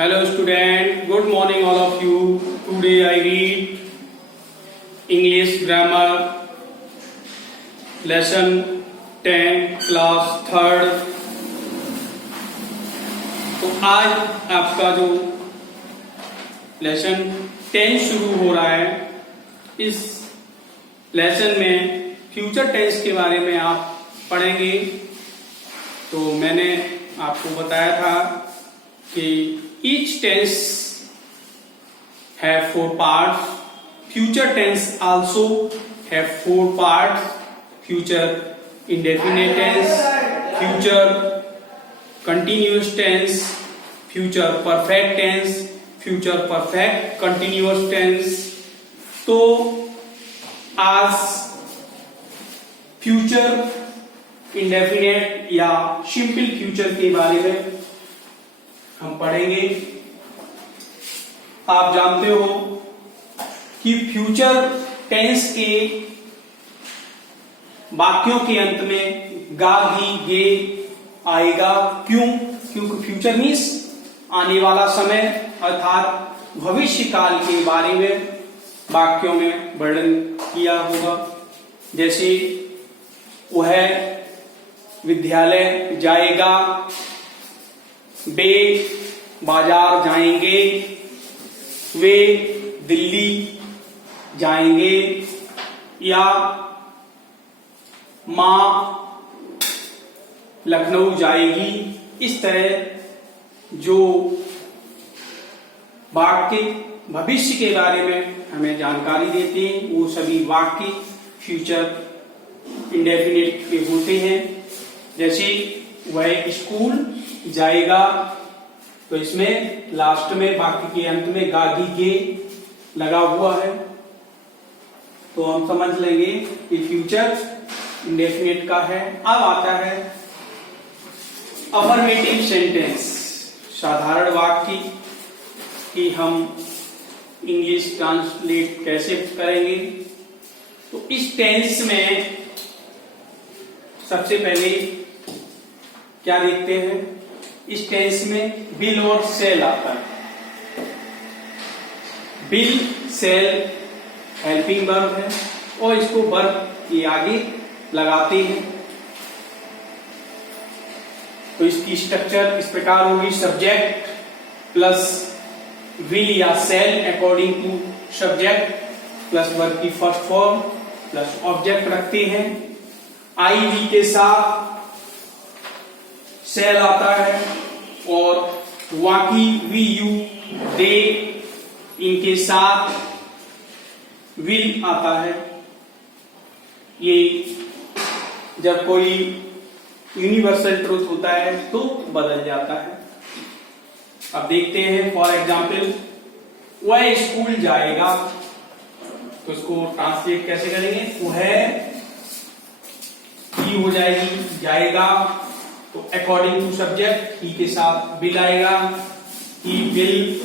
Hello student, good morning all of you. Today I read English grammar lesson 10 class 3rd. तो आज आपका जो lesson 10 शुरू हो रहा है, इस लेसन में फ्यूचर टेंस के बारे में आप पढ़ेंगे। तो मैंने आपको बताया था कि each tense have 4 parts. Future tense also have 4 parts. Future indefinite tense, future continuous tense, future perfect tense, future perfect continuous tense. तो आज फ्यूचर इंडेफिनेट या सिंपल फ्यूचर के बारे में हम पढ़ेंगे। आप जानते हो कि फ्यूचर टेंस के वाक्यों के अंत में गा भी गे आएगा। क्यों? क्योंकि फ्यूचर मीन्स आने वाला समय अर्थात भविष्य काल के बारे में वाक्यों में वर्णन किया होगा। जैसे वह विद्यालय जाएगा, वे बाजार जाएंगे, वे दिल्ली जाएंगे, या मां लखनऊ जाएगी। इस तरह जो वाक्य भविष्य के बारे में हमें जानकारी देते हैं वो सभी वाक्य फ्यूचर इंडेफिनिट के होते हैं। जैसे वह स्कूल जाएगा, तो इसमें लास्ट में वाक्य के अंत में गागी गे लगा हुआ है, तो हम समझ लेंगे कि फ्यूचर इंडेफिनिट का है। अब आता है अफर्मेटिव सेंटेंस, साधारण वाक्य कि हम इंग्लिश ट्रांसलेट कैसे करेंगे। तो इस टेंस में सबसे पहले क्या देखते हैं, इस टेंस में विल और सेल आता है। विल सेल हेल्पिंग वर्ब है और इसको वर्ब के आगे लगाते हैं। तो इसकी स्ट्रक्चर इस प्रकार होगी, सब्जेक्ट प्लस विल या shall according to subject plus verb की फर्स्ट फॉर्म प्लस ऑब्जेक्ट रखते हैं। आई वी के साथ सेल आता है और वाकी वी यू दे इनके साथ विल आता है। ये जब कोई यूनिवर्सल ट्रूथ होता है तो बदल जाता है। अब देखते हैं, फॉर एग्जाम्पल वह स्कूल जाएगा, तो इसको ट्रांसलेट कैसे करेंगे। वह ही हो जाएगी जाएगा, तो अकॉर्डिंग टू सब्जेक्ट ही के साथ विल आएगा। ही विल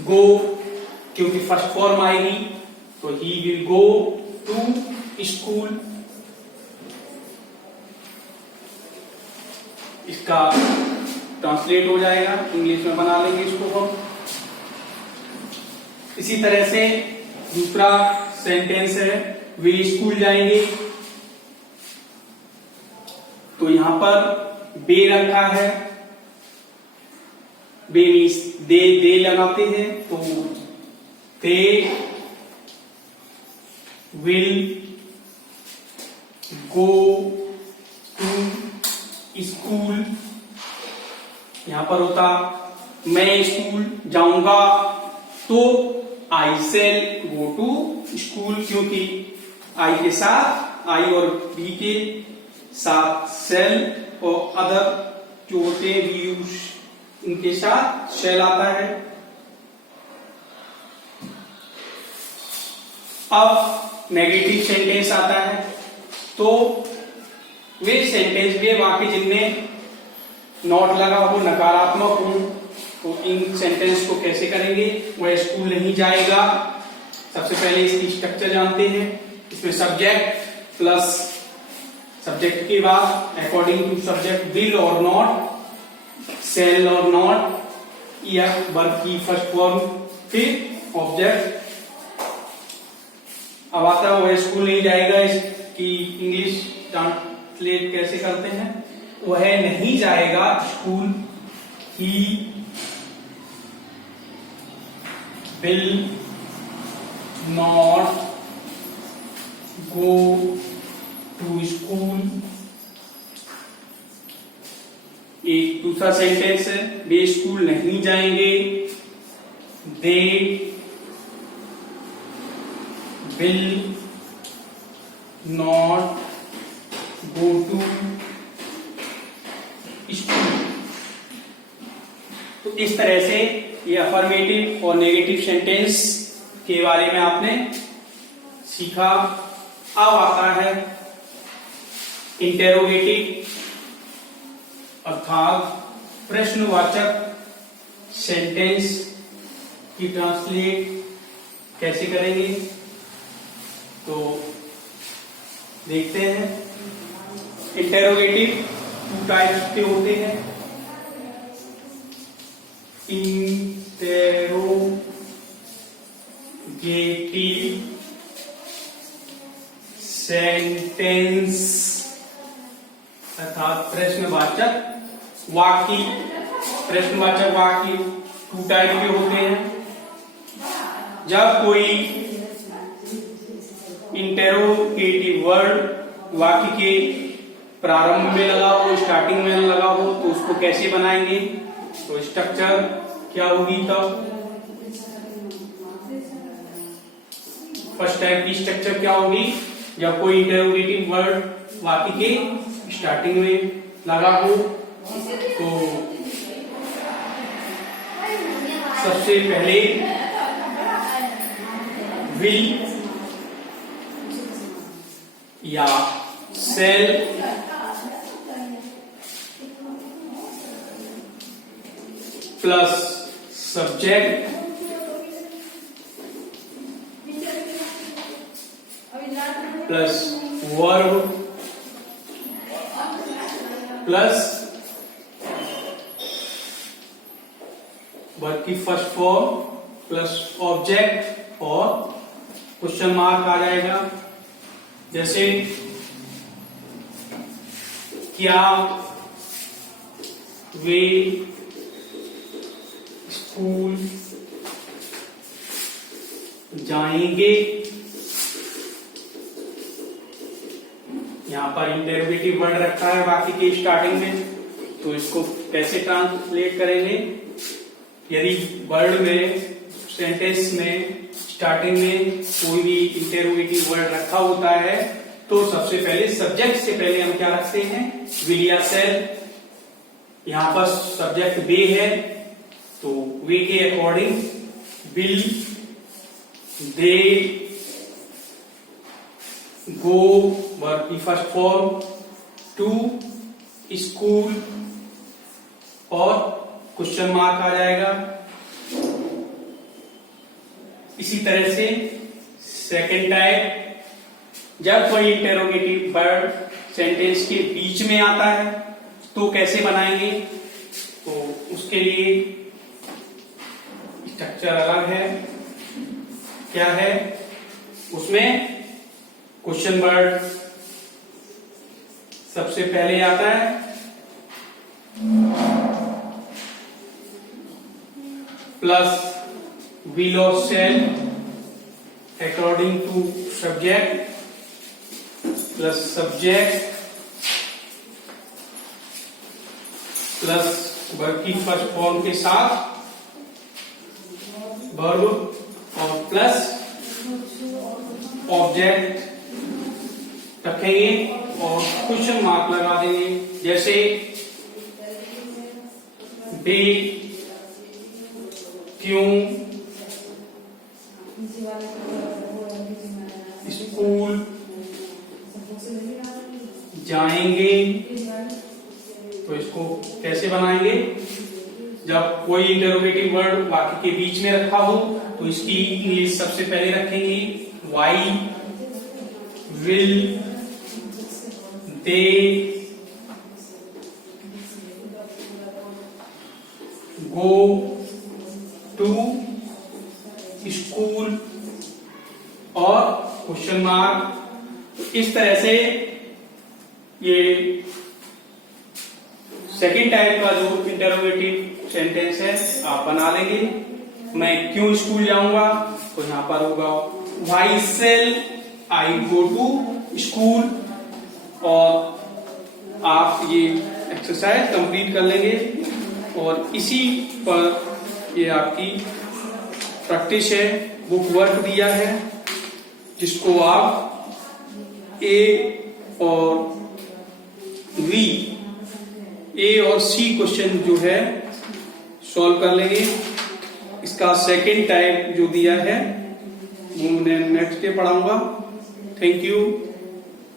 गो, क्योंकि फर्स्ट फॉर्म आएगी तो he will go to school. इसका ट्रांसलेट हो जाएगा, इंग्लिश में बना लेंगे इसको हम। इसी तरह से दूसरा सेंटेंस है, वे स्कूल जाएंगे, तो यहां पर बे रखा है, बे मीन्स दे लगाते हैं, तो they will go to school. यहां पर होता मैं स्कूल जाऊंगा, तो I shall go to school, क्योंकि आई के साथ आई और बी के साथ सेल और अदर जो होते हैं वी यूज इनके साथ सेल आता है। अब नेगेटिव सेंटेंस आता है, तो वे सेंटेंस वे वाक्य जिनमें नॉट लगा हो, नकारात्मक हो, तो इन सेंटेंस को कैसे करेंगे। वह स्कूल नहीं जाएगा, सबसे पहले इसकी स्ट्रक्चर जानते हैं। इसमें सब्जेक्ट प्लस सब्जेक्ट के बाद अकॉर्डिंग टू सब्जेक्ट विल और नॉट, सेल और नॉट, या वर्ब की फर्स्ट फॉर्म फिर ऑब्जेक्ट। अब आता है वह स्कूल नहीं जाएगा, इसकी इंग्लिश ट्रांसलेट कैसे करते हैं? वह नहीं जाएगा school, he will not go to school. एक दूसरा सेंटेंस है, वे स्कूल नहीं जाएंगे, they will not go to school. तो इस तरह से ये अफर्मेटिव और नेगेटिव सेंटेंस के बारे में आपने सीखा। अब आता है इंटेरोगेटिव अर्थात प्रश्नवाचक सेंटेंस की ट्रांसलेट कैसे करेंगे, तो देखते हैं। इंटेरोगेटिव 2 टाइप्स के होते हैं। इंटेरोगेटिव सेंटेंस अर्थात प्रश्नवाचक वाक्य। प्रश्नवाचक वाक्य 2 टाइप के होते हैं। जब कोई इंटेरोगेटिव वर्ड वाक्य के प्रारंभ में लगा हो, स्टार्टिंग में लगा हो, तो उसको कैसे बनाएंगे? तो स्ट्रक्चर क्या होगी? तब फर्स्ट टाइप की स्ट्रक्चर क्या होगी? जब कोई इंटेरोगेटिव वर्ड वाक्य के स्टार्टिंग में लगा हो तो सबसे पहले विल या shall plus subject plus verb plus verb की फर्स्ट फॉर्म प्लस ऑब्जेक्ट और क्वेश्चन मार्क आ जाएगा। जैसे क्या वे स्कूल जाएंगे? यहां पर इंटरोगेटिव वर्ड रखा है वाक्य के स्टार्टिंग में, तो इसको कैसे ट्रांसलेट करेंगे? यदि वर्ड में सेंटेंस में स्टार्टिंग में कोई भी इंटरोगेटिव वर्ड रखा होता है तो सबसे पहले सब्जेक्ट से पहले हम क्या रखते हैं? विल या सेल। यहां पर सब्जेक्ट वे है तो वे के according will they go verb की फर्स्ट फॉर्म टू स्कूल और क्वेश्चन मार्क आ जाएगा। इसी तरह से सेकंड टाइप, जब कोई इंटेरोगेटिव वर्ड सेंटेंस के बीच में आता है तो कैसे बनाएंगे? तो उसके लिए स्ट्रक्चर अलग है। क्या है उसमें? क्वेश्चन वर्ड सबसे पहले आता है, plus will or shall according to subject plus subject plus verb की फर्स्ट फॉर्म के साथ वर्ब और प्लस ऑब्जेक्ट रखेंगे और क्वेश्चन मार्क लगा देंगे। जैसे वे क्यों स्कूल जाएंगे? तो इसको कैसे बनाएंगे? जब कोई इंटरोगेटिव वर्ड वाक्य के बीच में रखा हो तो इसकी इंग्लिश सबसे पहले रखेंगे, why will they go to school और क्वेश्चन मार्क। तो इस तरह से ये सेकंड टाइप का जो इंटरोगेटिव सेंटेंस है आप बना लेंगे। मैं क्यों स्कूल जाऊंगा, तो यहां पर होगा why shall I go to school. और आप ये एक्सरसाइज कंप्लीट कर लेंगे और इसी पर ये आपकी प्रैक्टिस है। बुक वर्क दिया है जिसको आप ए और सी क्वेश्चन जो है सॉल्व कर लेंगे। इसका सेकंड टाइप जो दिया है वो मैं नेक्स्ट डे पढ़ाऊंगा। Thank you.